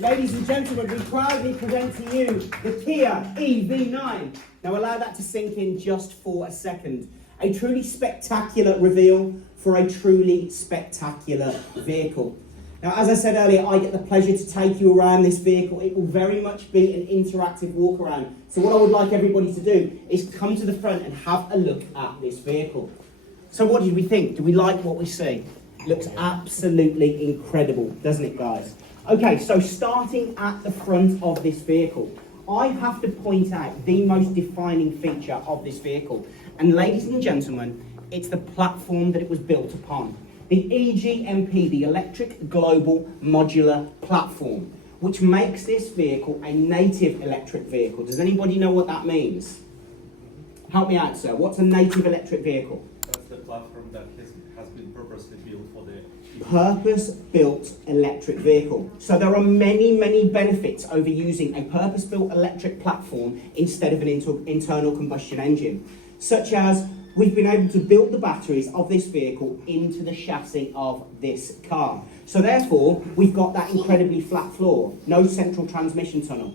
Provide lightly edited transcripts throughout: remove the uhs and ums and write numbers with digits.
Ladies and gentlemen, we proudly present to you the Kia EV9. Now allow that to sink in just for a second. A truly spectacular reveal for a truly spectacular vehicle. Now, as I said earlier, I get the pleasure to take you around this vehicle. It will very much be an interactive walk around. So what I would like everybody to do is come to the front and have a look at this vehicle. So what did we think? Do we like what we see? It looks absolutely incredible, doesn't it, guys? Okay, so starting at the front of this vehicle, I have to point out the most defining feature of this vehicle. And ladies and gentlemen, it's the platform that it was built upon. The EGMP, the Electric Global Modular Platform, which makes this vehicle a native electric vehicle. Does anybody know what that means? Help me out, sir. What's a native electric vehicle? That's the platform that has been purposely built for the purpose-built electric vehicle. So there are many, many benefits over using a purpose-built electric platform instead of an internal combustion engine, such as we've been able to build the batteries of this vehicle into the chassis of this car. So therefore, we've got that incredibly flat floor, no central transmission tunnel.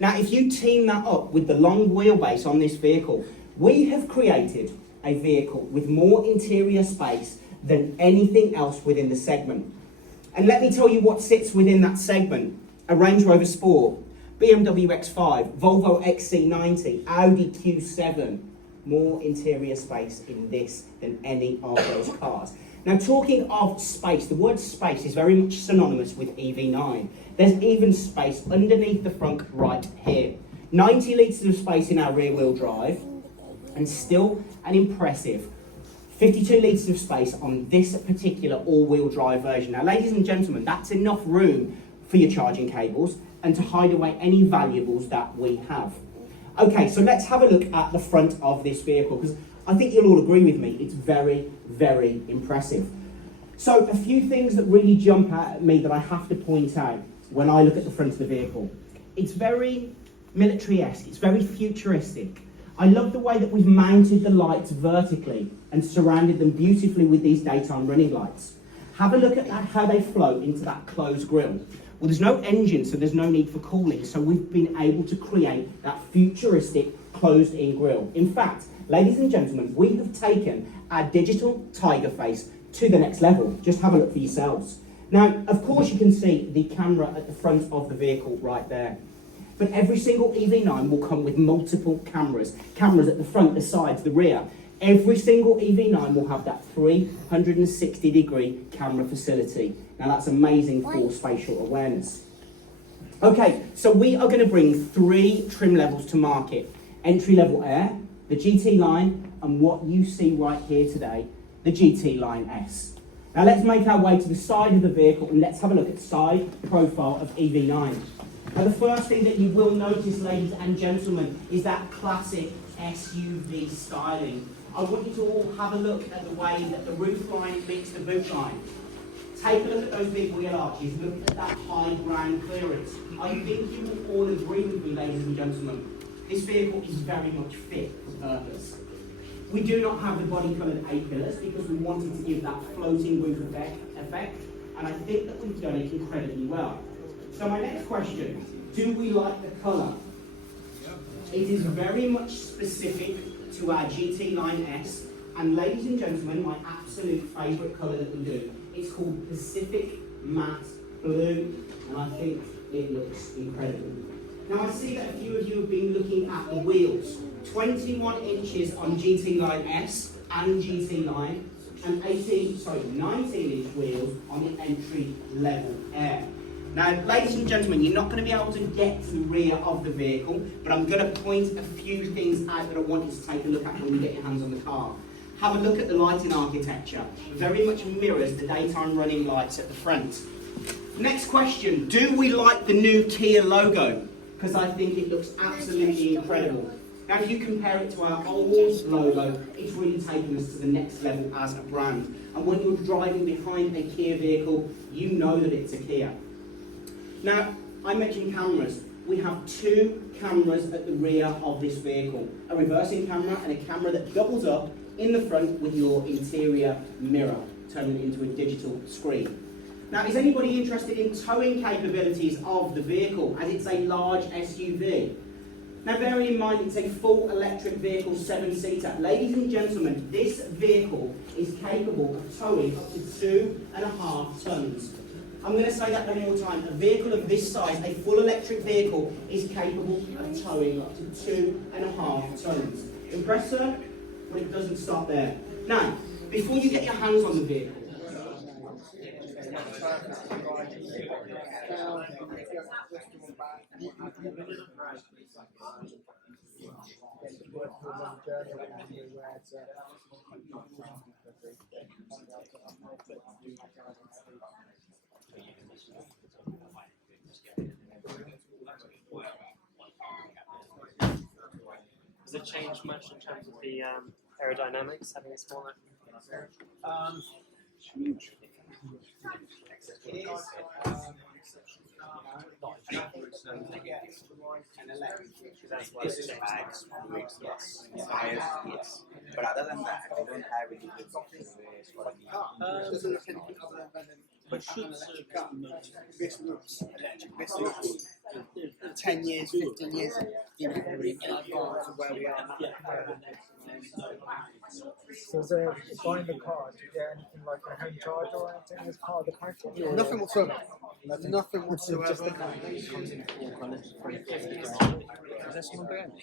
Now, if you team that up with the long wheelbase on this vehicle, we have created a vehicle with more interior space than anything else within the segment. And let me tell you what sits within that segment. A Range Rover Sport, BMW X5, Volvo XC90, Audi Q7. More interior space in this than any of those cars. Now, talking of space, the word space is very much synonymous with EV9. There's even space underneath the front right here. 90 litres of space in our rear wheel drive, and still an impressive 52 litres of space on this particular all-wheel drive version. Now, ladies and gentlemen, that's enough room for your charging cables and to hide away any valuables that we have. Okay, so let's have a look at the front of this vehicle, because I think you'll all agree with me, it's very, very impressive. So a few things that really jump out at me that I have to point out when I look at the front of the vehicle. It's very military-esque, it's very futuristic. I love the way that we've mounted the lights vertically and surrounded them beautifully with these daytime running lights. Have a look at how they flow into that closed grille. Well, there's no engine, so there's no need for cooling, so we've been able to create that futuristic closed-in grille. In fact, ladies and gentlemen, we have taken our digital Tiger face to the next level. Just have a look for yourselves. Now, of course, you can see the camera at the front of the vehicle right there. But every single EV9 will come with multiple cameras. Cameras at the front, the sides, the rear. Every single EV9 will have that 360-degree camera facility. Now that's amazing for spatial awareness. Okay, so we are going to bring 3 trim levels to market. Entry-level Air, the GT Line, and what you see right here today, the GT Line S. Now let's make our way to the side of the vehicle and let's have a look at side profile of EV9. Now the first thing that you will notice, ladies and gentlemen, is that classic SUV styling. I want you to all have a look at the way that the roof line meets the boot line. Take a look at those big wheel arches, look at that high ground clearance. I think you will all agree with me, ladies and gentlemen, this vehicle is very much fit for purpose. We do not have the body coloured A-pillars because we wanted to give that floating roof effect, and I think that we've done it incredibly well. So my next question, do we like the colour? It is very much specific to our GT Line S, and ladies and gentlemen, my absolute favourite colour that we do, it's called Pacific Matte Blue, and I think it looks incredible. Now I see that a few of you have been looking at the wheels. 21 inches on GT Line S and GT Line, and 19-inch wheels on the entry level Air. Now, ladies and gentlemen, you're not going to be able to get to the rear of the vehicle, but I'm going to point a few things out that I want you to take a look at when we get your hands on the car. Have a look at the lighting architecture. Very much mirrors the daytime running lights at the front. Next question, do we like the new Kia logo? Because I think it looks absolutely incredible. Now if you compare it to our old logo, it's really taken us to the next level as a brand. And when you're driving behind a Kia vehicle, you know that it's a Kia. Now, I mentioned cameras. We have 2 cameras at the rear of this vehicle. A reversing camera and a camera that doubles up in the front with your interior mirror, turning it into a digital screen. Now, is anybody interested in towing capabilities of the vehicle, as it's a large SUV? Now, bearing in mind it's a full electric vehicle 7-seater. Ladies and gentlemen, this vehicle is capable of towing up to 2.5 tons. I'm going to say that one more time. A vehicle of this size, a full electric vehicle, is capable of towing up to 2.5 tons. Impressed, sir? But it doesn't stop there. Now, before you get your hands on the vehicle, Does it change much in terms of the aerodynamics, having a smaller? Huge. That's why it's changed. Yes. Yes. But other than that, I don't have any good softwares for But should this looks electric, this looks 10 years, 15 years, in advance of where we are now. So is there, buying the car, do you get anything like a home charger or anything as part of the package? Or Nothing whatsoever. Nothing whatsoever. just the car? Is there someone behind me?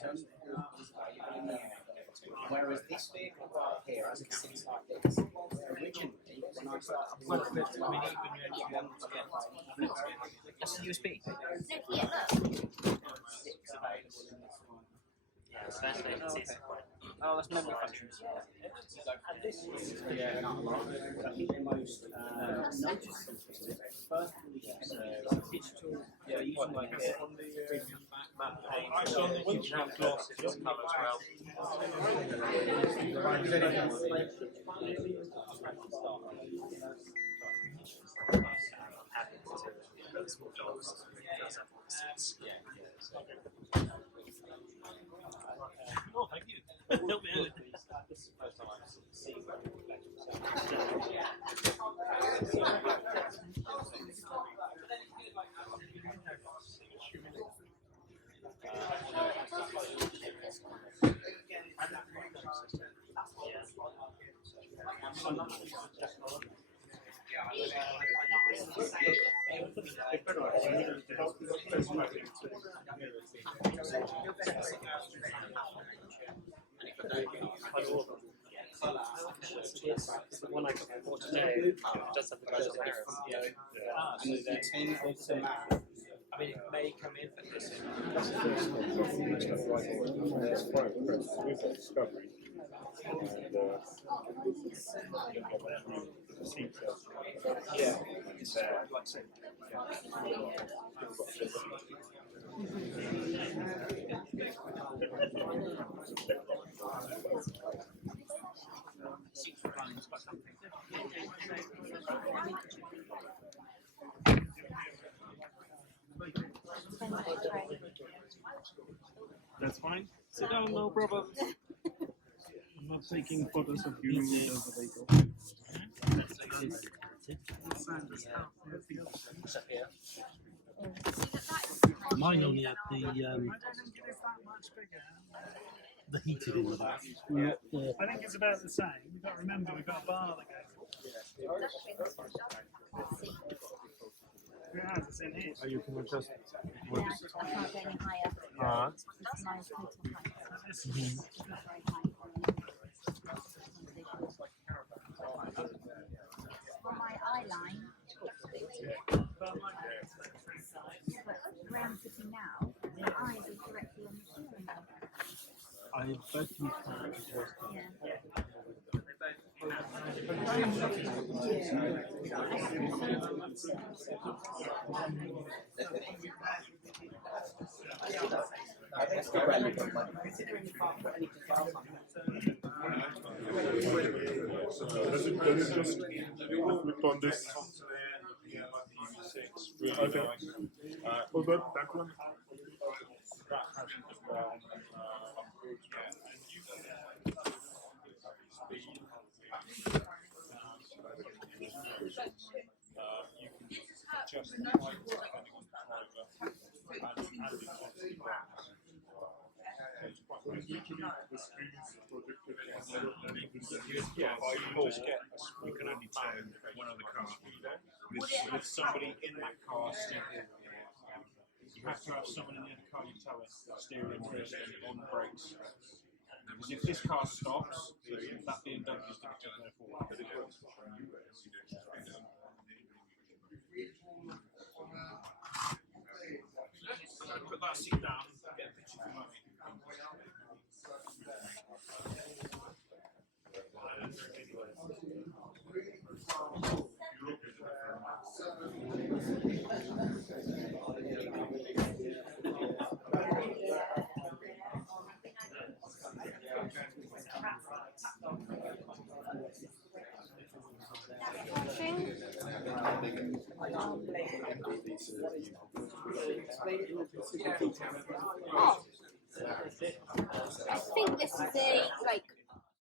Whereas this vehicle right here, as it sits like this, originally, when I started That's the USB. Yeah, so that's the Oh, that's memory functions. and this is I think the most noticeable thing. First digital. Yeah, you can like on the matte paint. You can have glasses of colour as well. small dogs. Oh, thank you. Help me out. This is the first time I've seen The one I bought today does have the closed arrows. and the tin also matte. I mean, it may come in for this. Yeah. That's fine. Sit down, no problem. I'm not taking photos of you as a vehicle. Mine only had the heated in the back. I think it's about the same. You've got to remember, we've got a bar that goes. Yeah, it's in here. You can adjust. I can't go any higher. That's my total height. It's very high. For my eye line, but where I'm sitting now, the eyes are directly on the steering wheel. I bet you can adjust Yeah. Looked on this. Okay. Well, that one. Yeah, you can only turn one other car with somebody in that car steering. You have to have someone in the other car you tow it, steering, on brakes. Because if this car stops, that BMW is going to turn there forward. Put that seat down, get a picture of me. Oh. I think this is a like